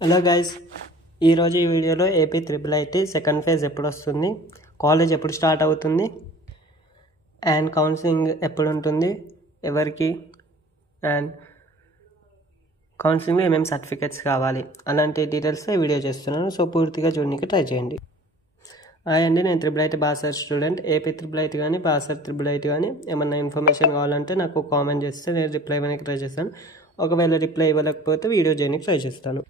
Hello guys, ఈరోజు ఈ వీడియోలో ఏపీ IIIT సెకండ్ ఫేజ్ ఎప్పుడు వస్తుంది, కాలేజ్ ఎప్పుడు స్టార్ట్ అవుతుంది, అండ్ కౌన్సిలింగ్ ఎప్పుడు ఉంటుంది, ఎవరికి, అండ్ కౌన్సిలింగ్లో ఏమేమి సర్టిఫికెట్స్ కావాలి అలాంటి డీటెయిల్స్తో ఈ వీడియో చేస్తున్నాను. సో పూర్తిగా చూడడానికి ట్రై చేయండి. అండి, నేను IIIT Basar student. AP IIIT కానీ బాసర్ IIIT కానీ ఏమన్నా ఇన్ఫర్మేషన్ కావాలంటే నాకు కామెంట్ చేస్తే నేను రిప్లై ఇవ్వడానికి ట్రై చేస్తాను. ఒకవేళ రిప్లై ఇవ్వలేకపోతే వీడియో చేయడానికి ట్రై చేస్తాను.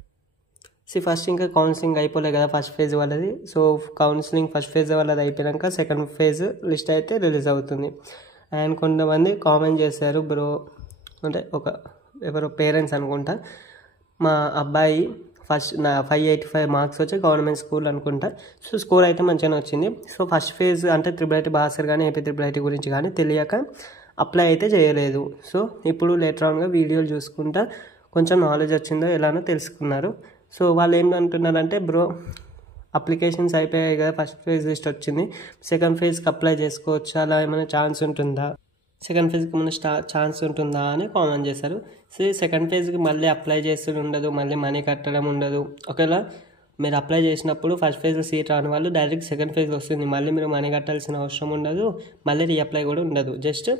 ఫస్ట్ ఇంకా కౌన్సిలింగ్ అయిపోలే కదా ఫస్ట్ ఫేజ్ వాళ్ళది. సో కౌన్సిలింగ్ ఫస్ట్ ఫేజ్ వాళ్ళది అయిపోయాక సెకండ్ ఫేజ్ లిస్ట్ అయితే రిలీజ్ అవుతుంది. అండ్ కొంతమంది కామెంట్ చేశారు, బ్రో అంటే ఎవరో పేరెంట్స్ అనుకుంటా, మా అబ్బాయి ఫస్ట్ 585 మార్క్స్ వచ్చి గవర్నమెంట్ స్కూల్ అనుకుంటా. సో స్కోర్ అయితే మంచిగానే వచ్చింది. సో ఫస్ట్ ఫేజ్ అంటే IIIT బాసర్ కానీ ఏపీ IIIT గురించి కానీ తెలియక అప్లై అయితే చేయలేదు. సో ఇప్పుడు లేటర్ ఆన్గా వీడియోలు చూసుకుంటా కొంచెం నాలెడ్జ్ వచ్చిందో ఎలానో తెలుసుకున్నారు. సో వాళ్ళు ఏమంటున్నారంటే, బ్రో అప్లికేషన్స్ అయిపోయాయి కదా, ఫస్ట్ ఫేజ్ లిస్ట్ వచ్చింది, సెకండ్ ఫేజ్కి అప్లై చేసుకోవచ్చు, అలా ఏమైనా ఛాన్స్ ఉంటుందా, సెకండ్ ఫేజ్కి ఏమైనా ఛాన్స్ ఉంటుందా అని కామెంట్ చేశారు. సో సెకండ్ ఫేజ్కి మళ్ళీ అప్లై చేస్తూ ఉండదు, మళ్ళీ మనీ కట్టడం ఉండదు. ఒకవేళ మీరు అప్లై చేసినప్పుడు ఫస్ట్ ఫేజ్లో సీట్ రాని వాళ్ళు డైరెక్ట్ సెకండ్ ఫేజ్లో వస్తుంది, మళ్ళీ మీరు మనీ కట్టాల్సిన అవసరం ఉండదు, మళ్ళీ రీఅప్లై కూడా ఉండదు. జస్ట్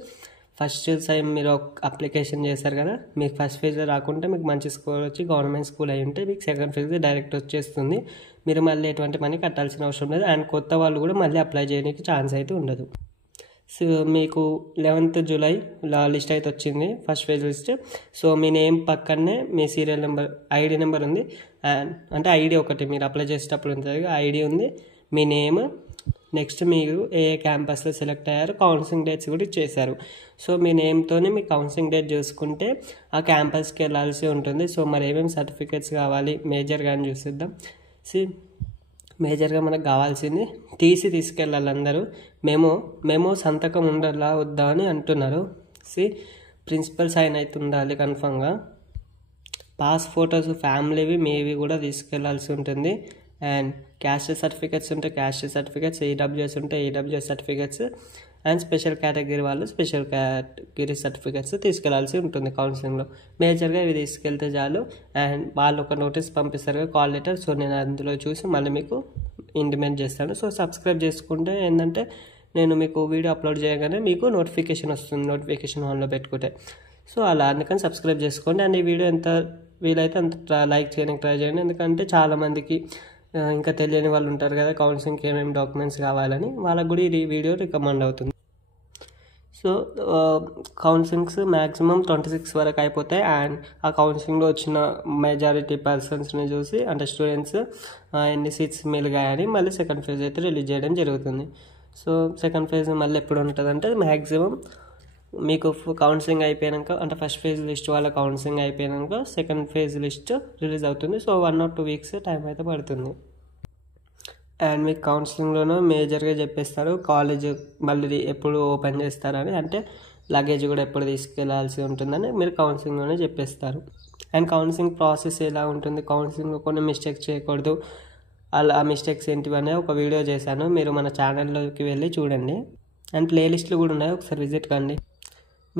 ఫస్ట్ టైం మీరు అప్లికేషన్ చేశారు కదా, మీకు ఫస్ట్ ఫేజ్లో రాకుంటే మీకు మంచి స్కోర్ వచ్చి గవర్నమెంట్ స్కూల్ అయి ఉంటే మీకు సెకండ్ ఫేజ్ డైరెక్ట్ వచ్చేస్తుంది, మీరు మళ్ళీ ఎటువంటి మనీ కట్టాల్సిన అవసరం లేదు. అండ్ కొత్త వాళ్ళు కూడా మళ్ళీ అప్లై చేయడానికి ఛాన్స్ అయితే ఉండదు. సో మీకు 11th జూలై లిస్ట్ అయితే వచ్చింది, ఫస్ట్ ఫేజ్ లిస్ట్. సో మీ నేమ్ పక్కనే మీ సీరియల్ నెంబర్, ఐడి నెంబర్ ఉంది, అండ్ అంటే ఐడి ఒకటి మీరు అప్లై చేసేటప్పుడు ఉంటుంది, ఐడి ఉంది, మీ నేమ్, నెక్స్ట్ మీరు ఏ క్యాంపస్లో సెలెక్ట్ అయ్యారు, కౌన్సిలింగ్ డేట్స్ కూడా ఇచ్చేసారు. సో మీ నేమ్తోనే మీ కౌన్సిలింగ్ డేట్ చూసుకుంటే ఆ క్యాంపస్కి వెళ్ళాల్సి ఉంటుంది. సో మరి ఏమేమి సర్టిఫికేట్స్ కావాలి మేజర్గా అని చూసిద్దాం. మేజర్గా మనకు కావాల్సింది తీసుకెళ్ళాలి అందరూ. మేము సంతకం ఉండాలా వద్దా అని అంటున్నారు. ప్రిన్సిపల్ సైన్ అయితే ఉండాలి కన్ఫామ్గా. పాస్ ఫోటోస్ ఫ్యామిలీవి మీవి కూడా తీసుకెళ్లాల్సి ఉంటుంది. అండ్ క్యాస్ట్ సర్టిఫికెట్స్ ఉంటే క్యాస్ట్ సర్టిఫికెట్స్, ఈడబ్ల్యూఎస్ ఉంటే EWS certificates, and special category వాళ్ళు స్పెషల్ కేటగిరీ సర్టిఫికెట్స్ తీసుకెళ్లాల్సి ఉంటుంది కౌన్సిలింగ్లో. మేజర్గా ఇవి తీసుకెళ్తే చాలు. అండ్ వాళ్ళు ఒక నోటీస్ పంపిస్తారు కదా, కాల్ లెటర్. సో నేను అందులో చూసి మళ్ళీ మీకు ఇంటిమేట్ చేస్తాను. సో సబ్స్క్రైబ్ చేసుకుంటే ఏంటంటే నేను మీకు వీడియో అప్లోడ్ చేయగానే మీకు నోటిఫికేషన్ వస్తుంది, నోటిఫికేషన్ ఆన్లో పెట్టుకుంటే. సో అలా అందుకని సబ్స్క్రైబ్ చేసుకోండి. అండ్ ఈ వీడియో ఎంత వీలైతే అంత లైక్ చేయడానికి ట్రై చేయండి, ఎందుకంటే చాలామందికి ఇంకా తెలియని వాళ్ళు ఉంటారు కదా కౌన్సిలింగ్కి ఏమేమి డాక్యుమెంట్స్ కావాలని, వాళ్ళకు కూడా ఈ వీడియో రికమెండ్ అవుతుంది. సో కౌన్సిలింగ్స్ మ్యాక్సిమం 26 వరకు అయిపోతాయి. అండ్ ఆ కౌన్సిలింగ్లో వచ్చిన మెజారిటీ పర్సన్స్ని చూసి అంటే స్టూడెంట్స్ ఎన్ని సీట్స్ మిలిగాయని మళ్ళీ సెకండ్ ఫేజ్ అయితే రిలీజ్ చేయడం జరుగుతుంది. సో సెకండ్ ఫేజ్ మళ్ళీ ఎప్పుడు ఉంటుంది అంటే మ్యాక్సిమం మీకు కౌన్సిలింగ్ అయిపోయాక, అంటే ఫస్ట్ ఫేజ్ లిస్ట్ వాళ్ళ కౌన్సిలింగ్ అయిపోయాక సెకండ్ ఫేజ్ లిస్ట్ రిలీజ్ అవుతుంది. సో 1 or 2 weeks టైం అయితే పడుతుంది. అండ్ మీకు కౌన్సిలింగ్లోనూ మేజర్గా చెప్పేస్తారు కాలేజ్ మళ్ళీ ఎప్పుడు ఓపెన్ చేస్తారని, అంటే లగేజ్ కూడా ఎప్పుడు తీసుకెళ్లాల్సి ఉంటుందని మీరు కౌన్సిలింగ్లోనే చెప్పేస్తారు. అండ్ కౌన్సిలింగ్ ప్రాసెస్ ఎలా ఉంటుంది, కౌన్సిలింగ్లో కొన్ని మిస్టేక్స్ చేయకూడదు, ఆ మిస్టేక్స్ ఏంటివి అనే ఒక వీడియో చేశాను, మీరు మన ఛానల్లోకి వెళ్ళి చూడండి. అండ్ ప్లేలిస్ట్లు కూడా ఉన్నాయి, ఒకసారి విజిట్ కండి.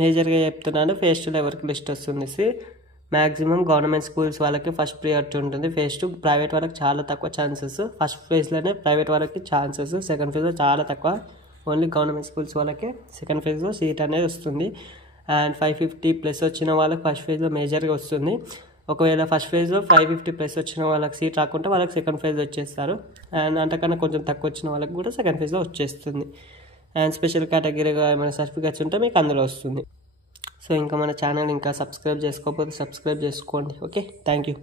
మేజర్గా చెప్తున్నాను, ఫేజ్ 2 ఎవరికి లిస్ట్ వస్తుంది. మ్యాక్సిమం గవర్నమెంట్ స్కూల్స్ వాళ్ళకి ఫస్ట్ ప్రియారిటీ ఉంటుంది. ఫేజ్ 2 ప్రైవేట్ వాళ్ళకి చాలా తక్కువ ఛాన్సెస్. ఫస్ట్ ఫేజ్లోనే ప్రైవేట్ వాళ్ళకి ఛాన్సెస్, సెకండ్ ఫేజ్లో చాలా తక్కువ. ఓన్లీ గవర్నమెంట్ స్కూల్స్ వాళ్ళకే సెకండ్ ఫేజ్లో సీట్ అనేది వస్తుంది. అండ్ 550+ వచ్చిన వాళ్ళకి ఫస్ట్ ఫేజ్లో మేజర్గా వస్తుంది. ఒకవేళ ఫస్ట్ ఫేజ్లో 550+ వచ్చిన వాళ్ళకి సీట్ రాకుంటే వాళ్ళకి సెకండ్ ఫేజ్ వచ్చేస్తారు. అండ్ అంతకన్నా కొంచెం తక్కువ వచ్చిన వాళ్ళకి కూడా సెకండ్ ఫేజ్లో వచ్చేస్తుంది. అండ్ స్పెషల్ కేటగిరీగా ఏమైనా సర్టిఫికేట్స్ ఉంటే మీకు అందులో వస్తుంది. సో ఇంకా మన ఛానల్ ఇంకా సబ్స్క్రైబ్ చేసుకోకపోతే సబ్స్క్రైబ్ చేసుకోండి. Okay, thank you.